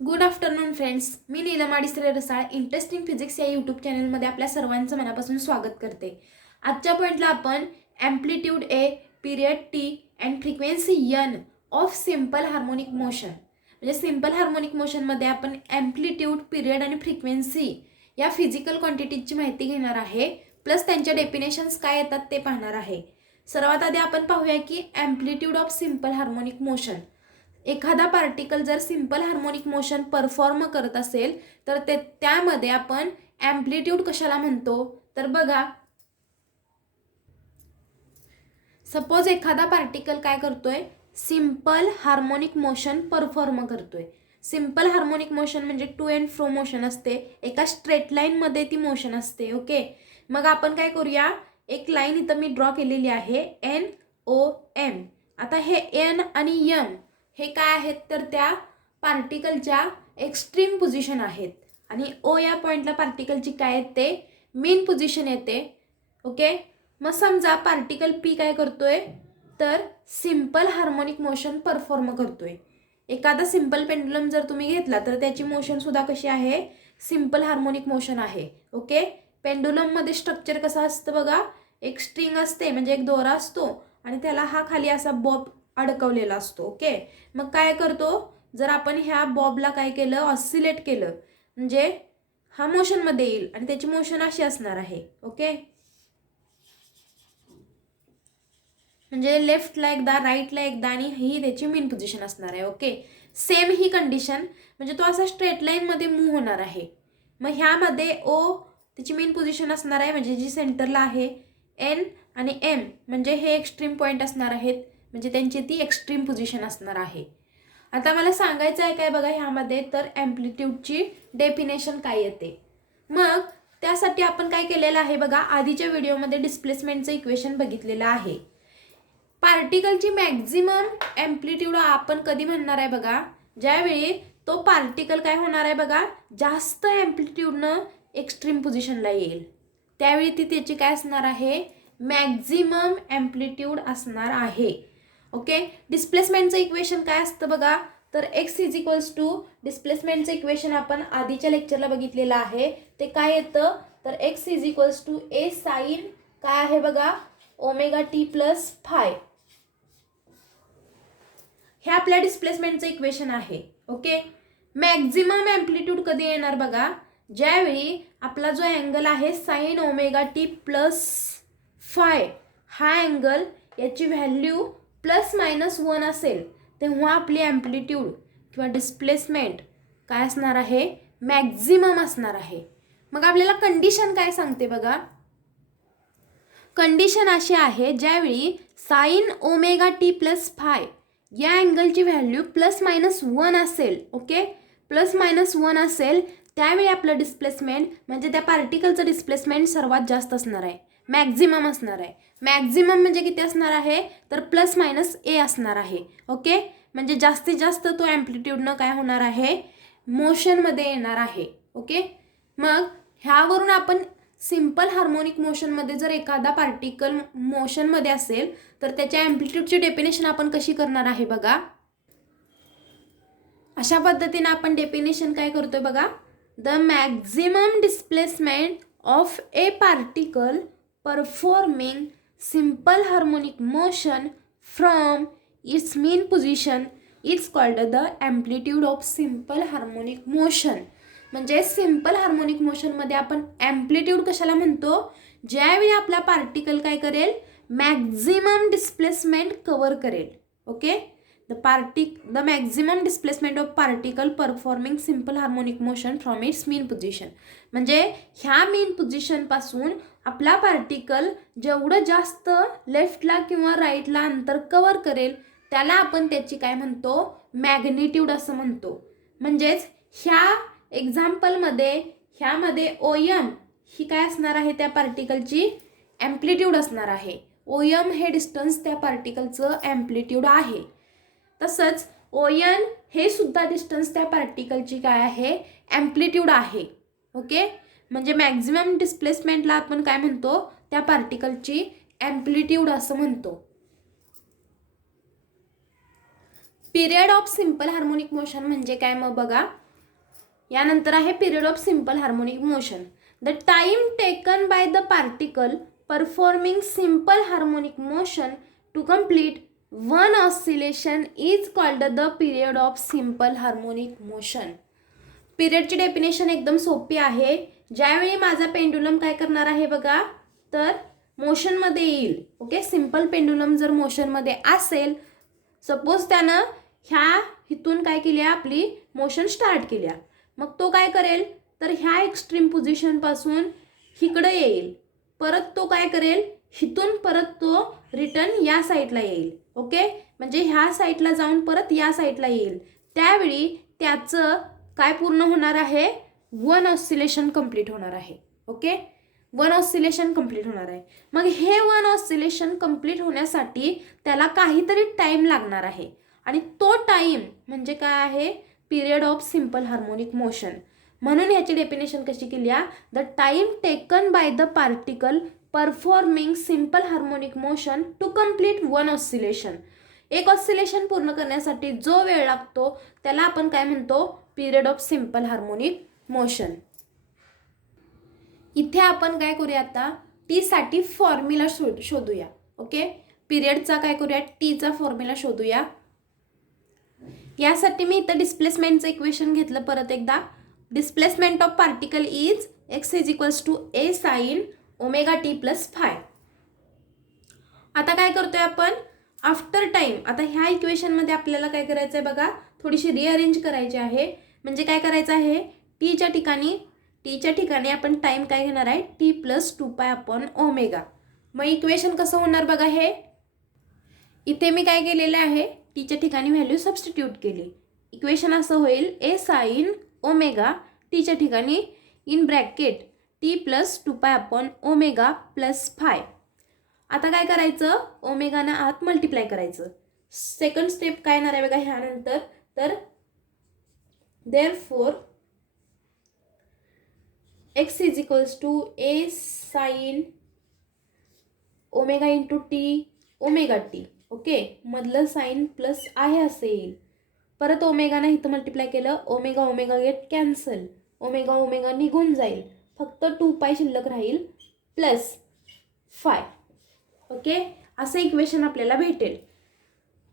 Good afternoon friends. मी Neelam Adisare Rasal interesting physics या YouTube चॅनलमध्ये आपल्या सर्वांचं मनापासून स्वागत करते. आजच्या पॉईंटला आपण amplitude A, period T and frequency N of simple harmonic motion म्हणजे सिम्पल हार्मोनिक मोशनमध्ये आपण ॲम्प्लिट्यूड, पिरियड आणि फ्रिक्वेन्सी या फिजिकल क्वांटिटीजची माहिती घेणार आहे. प्लस त्यांच्या डेफिनेशन्स काय येतात ते पाहणार आहे. सर्वात आधी आपण पाहूया की amplitude of simple harmonic motion. एखादा पार्टिकल जर सिंपल हार्मोनिक मोशन परफॉर्म करत असेल तर त्यामध्ये आपण ॲम्प्लिट्यूड कशाला म्हणतो तर बघा, सपोज एखादा पार्टिकल काय करतोय, सिंपल हार्मोनिक मोशन परफॉर्म करतोय. सिंपल हार्मोनिक मोशन म्हणजे टू अँड फ्रो मोशन असते, एका स्ट्रेट लाईनमध्ये ती मोशन असते. ओके, मग आपण काय करूया, एक लाईन इथं मी ड्रॉ केलेली आहे NOM. आता हे एन आणि एम हे काय आहेत तर त्या पार्टिकलच्या एक्स्ट्रीम पोझिशन आहेत आणि ओ या पॉईंटला पार्टिकलची काय येते, मेन पोझिशन येते. ओके, मग समजा पार्टिकल पी काय करतोय तर सिंपल हार्मोनिक मोशन परफॉर्म करतोय. एखादा सिंपल पेंडुलम जर तुम्ही घेतला तर त्याची मोशन सुद्धा कशी आहे, सिंपल हार्मोनिक मोशन आहे. ओके, पेंडुलममध्ये स्ट्रक्चर कसं असतं बघा, एक स्ट्रिंग असते म्हणजे एक दोरा असतो आणि त्याला हा खाली असा बॉब अडकवलेला असतो. ओके, मग काय करतो, जर आपण ह्या बॉबला काय केलं, ऑसिलेट केलं म्हणजे हा मोशनमध्ये येईल आणि त्याची मोशन अशी असणार आहे. ओके, म्हणजे लेफ्टला एकदा, राईटला एकदा आणि ही त्याची मेन पोझिशन असणार आहे. ओके, सेम ही कंडिशन म्हणजे तो असा स्ट्रेट लाईनमध्ये मूव्ह होणार आहे. मग ह्यामध्ये ओ त्याची मेन पोझिशन असणार आहे म्हणजे जी सेंटरला आहे, एन आणि एम म्हणजे हे एक्स्ट्रीम पॉईंट असणार आहेत म्हणजे त्यांची ती एक्स्ट्रीम पोझिशन असणार आहे. आता मला सांगायचं आहे काय बघा ह्यामध्ये, तर ॲम्प्लिट्यूडची डेफिनेशन काय येते. मग त्यासाठी आपण काय केलेलं आहे बघा, आधीच्या व्हिडिओमध्ये डिस्प्लेसमेंटचं इक्वेशन बघितलेलं आहे. पार्टिकलची मॅक्झिमम ॲम्प्लिट्यूड आपण कधी म्हणणार आहे बघा, ज्यावेळी तो पार्टिकल काय होणार आहे बघा, जास्त ॲम्प्लिट्यूडनं एक्स्ट्रीम पोझिशनला येईल त्यावेळी ती त्याची काय असणार आहे, मॅक्झिमम ॲम्प्लिट्यूड असणार आहे. ओके, डिस्प्लेसमेंटचं इक्वेशन काय असतं बघा, तर एक्स इज इक्वल्स टू डिस्प्लेसमेंटचं इक्वेशन आपण आधीच्या लेक्चरला बघितलेलं आहे. ते काय येतं तर x is equals to a sine काय आहे बघा, ओमेगा टी प्लस फाय. हे आपल्या डिस्प्लेसमेंटचं इक्वेशन आहे. ओके, मॅक्झिमम ॲम्प्लिट्यूड कधी येणार बघा, ज्यावेळी आपला जो अँगल आहे sine omega t plus phi, हा अँगल याची व्हॅल्यू ±1 असेल तेव्हा आपली ॲम्प्लिट्यूड किंवा डिस्प्लेसमेंट काय असणार आहे, मॅक्झिमम असणार आहे. मग आपल्याला कंडिशन काय सांगते बघा, कंडिशन अशी आहे, ज्यावेळी sine omega t plus phi या अँगलची व्हॅल्यू ±1 असेल. ओके, ±1 असेल त्यावेळी आपलं डिस्प्लेसमेंट म्हणजे त्या पार्टिकलचं डिस्प्लेसमेंट सर्वात जास्त असणार आहे, मॅक्झिमम असणार आहे. मॅक्झिमम म्हणजे किती असणार आहे तर ±a असणार आहे. ओके, म्हणजे जास्तीत जास्त तो ॲम्प्लिट्यूडनं काय होणार आहे, मोशनमध्ये येणार आहे. ओके, मग ह्यावरून आपण सिंपल हार्मोनिक मोशनमध्ये जर एखादा पार्टिकल मोशनमध्ये असेल तर त्याच्या ॲम्प्लिट्यूडची डेफिनेशन आपण कशी करणार आहे बघा, अशा पद्धतीने आपण डेफिनेशन काय करतोय बघा, the maximum displacement of A particle performing simple harmonic motion from its main position is called the amplitude of simple harmonic motion. म्हणजे सिंपल हार्मोनिक मोशनमध्ये आपण ॲम्प्लिट्यूड कशाला म्हणतो, ज्यावेळी आपला पार्टिकल काय करेल, मॅक्झिमम डिस्प्लेसमेंट कव्हर करेल. Okay, the maximum displacement of particle performing simple harmonic motion from its main position म्हणजे ह्या मेन पोझिशनपासून आपला पार्टिकल जेवढं जास्त लेफ्टला किंवा राईटला अंतर कव्हर करेल त्याला आपण त्याची काय म्हणतो, मॅग्निट्यूड असं म्हणतो. म्हणजेच ह्या एक्झाम्पलमध्ये ह्यामध्ये OM ही काय असणार आहे, त्या पार्टिकलची ॲम्प्लिट्यूड असणार आहे. OM हे डिस्टन्स त्या पार्टिकलचं ॲम्प्लिट्यूड आहे. तसंच ON हे सुद्धा डिस्टन्स त्या पार्टिकलची काय आहे, ॲम्प्लिट्यूड आहे. ओके, म्हणजे मॅक्झिमम डिस्प्लेसमेंटला आपण काय म्हणतो, त्या पार्टिकलची ॲम्प्लिट्यूड असं म्हणतो. Period of simple harmonic motion म्हणजे काय मग बघा, यानंतर आहे period of simple harmonic motion. The time taken by the particle performing simple harmonic motion to complete one oscillation is called the period of simple harmonic motion. पिरियडची definition एकदम सोपी आहे. ज्यावेळी माझा पेंडुलम काय करणार आहे बघा, तर मोशनमध्ये येईल. ओके, सिम्पल पेंडुलम जर मोशनमध्ये असेल, सपोज त्यानं इथून काय केली, आपली मोशन स्टार्ट केल्या, मग तो काय करेल, तर ह्या एक्स्ट्रीम पोझिशनपासून इकडं येईल, परत तो काय करेल, इथून परत तो रिटर्न या साईडला येईल. ओके, म्हणजे ह्या साईडला जाऊन परत या साईडला येईल. त्यावेळी त्याचं काय पूर्ण होणार आहे, वन ऑसिलेशन कंप्लीट होणार आहे. ओके, वन ऑसिलेशन कंप्लीट होणार आहे. मग हे वन ऑसिलेशन कंप्लीट होण्यासाठी त्याला काहीतरी टाईम लागणार आहे, आणि तो टाईम म्हणजे काय आहे, period of simple harmonic motion. म्हणून ह्याची डेफिनेशन कशी केली आहे, the time taken by the particle performing simple harmonic motion to complete one oscillation. एक ऑसिलेशन पूर्ण करण्यासाठी जो वेळ लागतो त्याला आपण काय म्हणतो, period of simple harmonic motion. इथे आपण काय करूया, आता टी साठी फॉर्म्युला शोधूया. ओके, पिरियडचा काय करूया, टीचा फॉर्म्युला शोधूया. यासाठी मी इथं डिस्प्लेसमेंटचं इक्वेशन घेतलं. परत एकदा, displacement of particle is x is equals to a sine omega t plus phi. आता काय करतोय आपण, आफ्टर टाइम. आता ह्या इक्वेशनमध्ये आपल्याला काय करायचं आहे बघा, थोडीशी रिअरेंज करायची आहे. म्हणजे काय करायचं आहे, टीच्या ठिकाणी आपण टाइम काय घेणार आहे, टी प्लस 2π अपॉन ओमेगा. मग इक्वेशन कसं होणार बघा, हे इथे मी काय केलेलं आहे, टीच्या ठिकाणी व्हॅल्यू सबस्टिट्यूट केली. इक्वेशन असं होईल, ए साइन ओमेगा टीच्या ठिकाणी in bracket t plus 2π upon omega plus phi. आता काय करायचं, ओमेगानं आत मल्टिप्लाय करायचं. सेकंड स्टेप काय येणार आहे बघा ह्यानंतर, तर therefore x is equals to a sine omega into t omega t. Okay, मधलं साइन प्लस आहे असं येईल. परत ओमेगानं इथं मल्टिप्लाय केलं, omega omega get cancel, omega omega निघून जाईल, फक्त 2π शिल्लक राहील प्लस फाय. ओके, असं इक्वेशन आपल्याला भेटेल.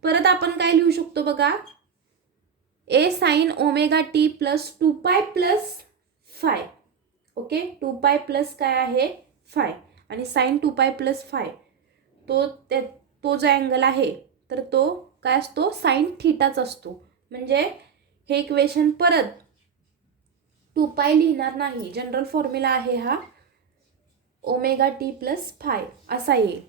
परत आपण काय लिहू शकतो बघा, a sine omega t plus 2π plus phi. Okay, 2π plus काय आहे, फाय, आणि साइन 2π प्लस फाय तो जो अँगल आहे तर तो काय असतो, साइन थीटाच असतो. म्हणजे हे इक्वेशन परत 2π लिहिणार नाही, जनरल फॉर्म्युला आहे हा, ओमेगा टी प्लस फाय असा येईल.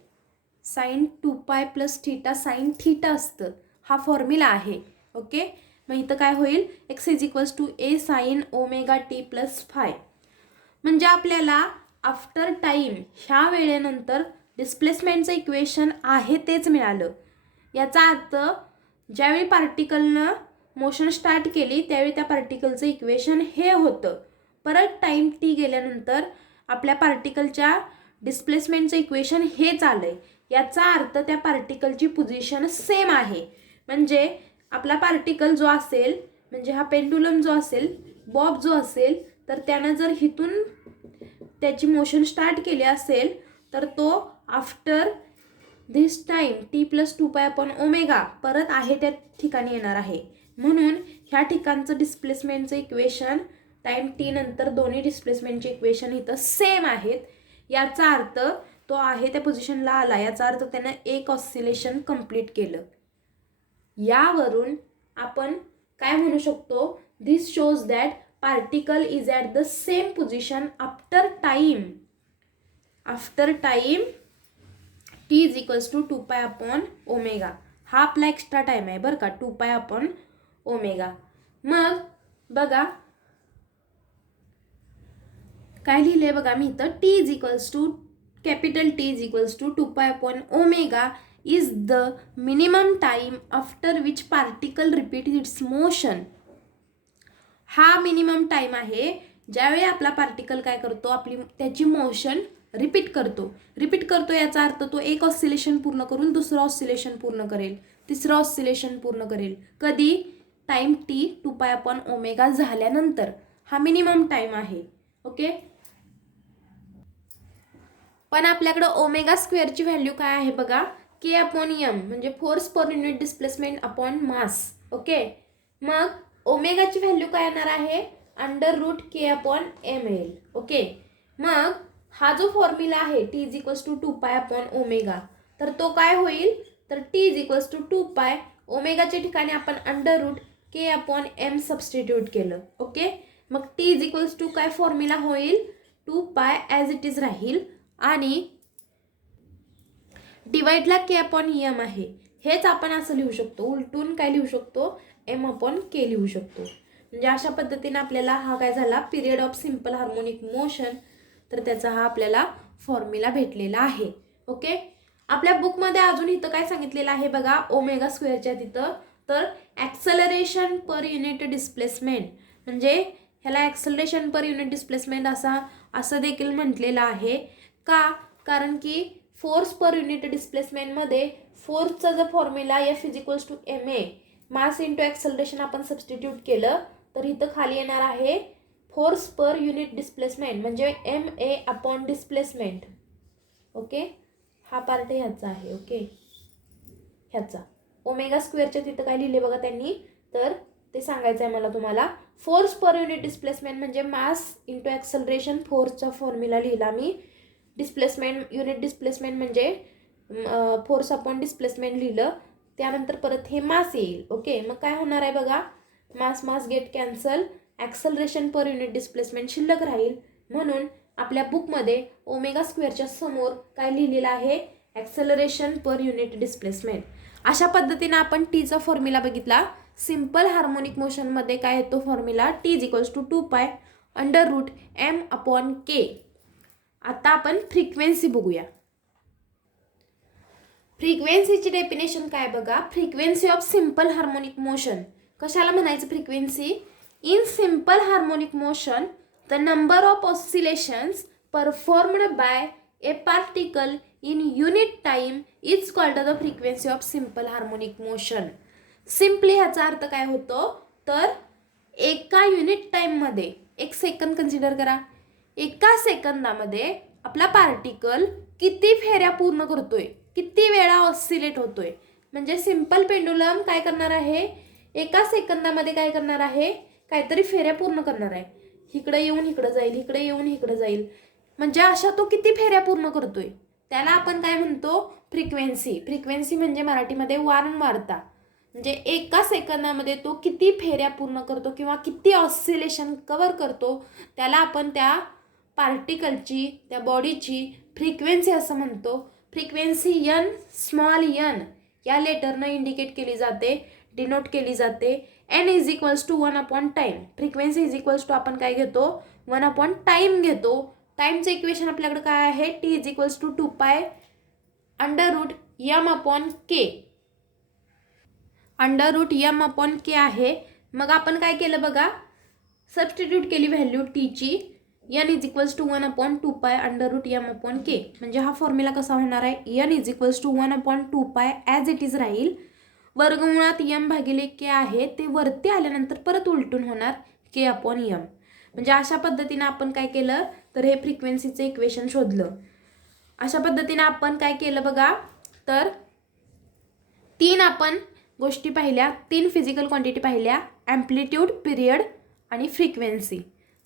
Sine 2π plus theta sine theta असतं, हा फॉर्म्युला आहे. ओके, मग इथं काय होईल, x is equals to a sine omega t plus phi. म्हणजे आपल्याला आफ्टर टाईम ह्या वेळेनंतर डिस्प्लेसमेंटचं इक्वेशन आहे तेच मिळालं. याचा अर्थ ज्यावेळी पार्टिकलनं मोशन स्टार्ट केली त्यावेळी त्या पार्टिकलचं इक्वेशन हे होतं. परत टाईम टी गेल्यानंतर आपल्या पार्टिकलच्या डिस्प्लेसमेंटचं इक्वेशन हेच आलं आहे. याचा अर्थ त्या पार्टिकलची पोझिशन सेम आहे. म्हणजे आपला पार्टिकल जो असेल, म्हणजे हा पेंडुलम जो असेल, बॉब जो असेल, तर त्यानं जर इथून त्याची मोशन स्टार्ट केली असेल तर तो after this time t plus 2π upon omega परत आहे त्या ठिकाणी येणार आहे. म्हणून ह्या ठिकाणचं डिस्प्लेसमेंटचं इक्वेशन टाईम टी नंतर दोन्ही डिस्प्लेसमेंटचे इक्वेशन इथं सेम आहेत. याचा अर्थ तो आहे त्या पोझिशनला आला, याचा अर्थ त्यानं एक ऑसिलेशन कंप्लीट केलं. यावरून आपण काय म्हणू शकतो, this shows that particle is at the same position after time t is equals to 2π upon omega. हा आपला एक्स्ट्रा टाइम आहे बरं का, 2π upon ओमेगा. मग बघा काय लिहिलंय बघा मी इथं, t is equals to capital T is equals to 2π upon omega is the minimum time after which particle repeats its motion. हा मिनिमम टाइम आहे ज्यावेळी आपला पार्टिकल काय करतो, आपली त्याची मोशन रिपीट करतो. याचा अर्थ तो एक ऑसिलेशन पूर्ण करून दुसरं ऑसिलेशन पूर्ण करेल, तिसरं ऑसिलेशन पूर्ण करेल. कधी, टाइम टी 2π अपॉन ओमेगा झाल्यानंतर. हा मिनिमम टाइम आहे. ओके, पण आपल्याकडं ओमेगा स्क्वेअरची व्हॅल्यू काय आहे बघा, के अपॉन एम म्हणजे force per unit displacement upon mass. Okay, मग ओमेगाची व्हॅल्यू काय येणार आहे, अंडर रूट के अपॉन एम येईल. ओके, मग हा जो फॉर्म्युला आहे T is equals to 2 pi upon omega, तर तो काय होईल, तर टी इज इक्वल्स टू 2 पाय, ओमेगाच्या ठिकाणी आपण अंडर रूट के अपॉन एम सबस्टिट्यूट केलं. ओके, मग टी इज इक्वल्स टू काय फॉर्म्युला होईल, 2 पाय ॲज इट इज राहील आणि डिवाइडला के अपॉन एम आहे. हेच आपण असं लिहू शकतो, उलटून काय लिहू शकतो, एम अपॉन के लिहू शकतो. म्हणजे अशा पद्धतीने आपल्याला हा काय झाला, period of simple harmonic motion, तर त्याचा हा आपल्याला फॉर्म्युला भेटलेला आहे. ओके, आपल्या बुकमध्ये अजून इथं काय सांगितलेलं आहे बघा, ओमेगा स्क्वेअरच्या तिथं, तर ॲक्सलरेशन पर युनिट डिस्प्लेसमेंट, म्हणजे ह्याला ॲक्सलरेशन पर युनिट डिस्प्लेसमेंट असं देखील म्हटलेलं आहे. का, कारण की फोर्स पर युनिट डिस्प्लेसमेंटमध्ये फोर्सचा जर formula f is equals to m a, mass into acceleration आपण सबस्टिट्यूट केलं, तर इथं खाली येणार आहे फोर्स पर युनिट डिस्प्लेसमेंट म्हणजे m a upon displacement. Okay, हा पार्ट ह्याचा आहे. ओके, ह्याचा ओमेगा स्क्वेअरच्या तिथं काय लिहिले बघा त्यांनी, तर ते सांगायचं आहे मला तुम्हाला. फोर्स पर युनिट डिस्प्लेसमेंट म्हणजे मास इंटू ॲक्सलरेशन, फोर्सचा फॉर्म्युला लिहिला मी. डिस्प्लेसमेंट युनिट डिस्प्लेसमेंट म्हणजे फोर्स अपॉन डिस्प्लेसमेंट लिहिलं, त्यानंतर परत हे मास येईल. ओके, मग काय होणार आहे बघा, mass get cancel, acceleration per unit displacement शिल्लक राहील. म्हणून आपल्या बुकमध्ये ओमेगा स्क्वेअरच्या समोर काय लिहिलेलं आहे, ॲक्सलरेशन पर युनिट डिस्प्लेसमेंट. अशा पद्धतीने आपण टीचा फॉर्म्युला बघितला. सिंपल हार्मोनिक मोशनमध्ये काय येतो formula, T is equals to 2 pi under root M upon K. आता आपण फ्रिक्वेन्सी बघूया. फ्रिक्वेन्सीची डेफिनेशन काय बघा, frequency of simple harmonic motion. कशाला म्हणायचं frequency, in simple harmonic motion the number of oscillations performed by a particle in unit time is called the frequency of simple harmonic motion. Simply ह्याचा अर्थ काय होतो, तर एका युनिट टाइममध्ये, एक सेकंद कन्सिडर करा, एका सेकंदामध्ये आपला पार्टिकल किती फेऱ्या पूर्ण करतोय, किती वेळा ऑसिलेट होतोय. म्हणजे सिंपल पेंडुलम काय करणार आहे, एका सेकंदामध्ये काय करणार आहे, काहीतरी फेऱ्या पूर्ण करणार आहे. इकडे येऊन इकडे जाईल, इकडे येऊन इकडे जाईल, म्हणजे अशा तो किती फेऱ्या पूर्ण करतोय, त्याला आपण काय म्हणतो, फ्रिक्वेन्सी. फ्रिक्वेन्सी म्हणजे मराठीमध्ये वारंवारता. म्हणजे एका सेकंदामध्ये तो किती फेऱ्या पूर्ण करतो किंवा किती ऑसिलेशन कव्हर करतो, त्याला आपण त्या पार्टिकलची, त्या बॉडीची फ्रिक्वेन्सी असं म्हणतो. फ्रिक्वेन्सी एन, स्मॉल एन या लेटरनं इंडिकेट केली जाते, डिनोट केली जाते. N is equals to 1 upon time. Frequency is equals to आपण काय घेतो, 1 अपॉन टाईम घेतो. टाईमचं इक्वेशन आपल्याकडे काय आहे, T is equals to 2 pi under root M upon K. Under root M upon K आहे. मग आपण काय केलं बघा, सबस्टिट्यूट केली व्हॅल्यू टीची, N is equals to 1 upon 2 pi under root M upon K. म्हणजे हा फॉर्म्युला कसा होणार आहे, N is equals to 1 upon 2 pi as it is राहील. वर्गमुळात एम भागिले के आहे, ते वरती आल्यानंतर परत उलटून होणार के अपॉन एम. म्हणजे अशा पद्धतीने आपण काय केलं, तर हे फ्रिक्वेन्सीचं इक्वेशन शोधलं. अशा पद्धतीने आपण काय केलं बघा, तर 3 आपण गोष्टी पाहिल्या, 3 फिजिकल क्वांटिटी पाहिल्या, ॲम्प्लिट्यूड, पिरियड आणि फ्रिक्वेन्सी.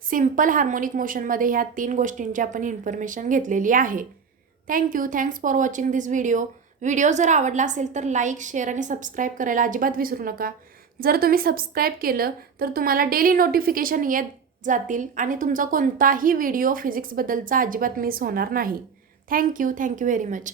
सिंपल हार्मोनिक मोशनमध्ये ह्या 3 गोष्टींची आपण इन्फॉर्मेशन घेतलेली आहे. Thank you, thanks for watching this video. Video जर आवडला असेल तर लाईक, शेअर आणि सबस्क्राईब करायला अजिबात विसरू नका. जर तुम्ही सबस्क्राईब केलं तर तुम्हाला डेली नोटिफिकेशन येत जातील आणि तुमचा कोणताही व्हिडिओ फिजिक्सबद्दलचा अजिबात मिस होणार नाही. Thank you very much.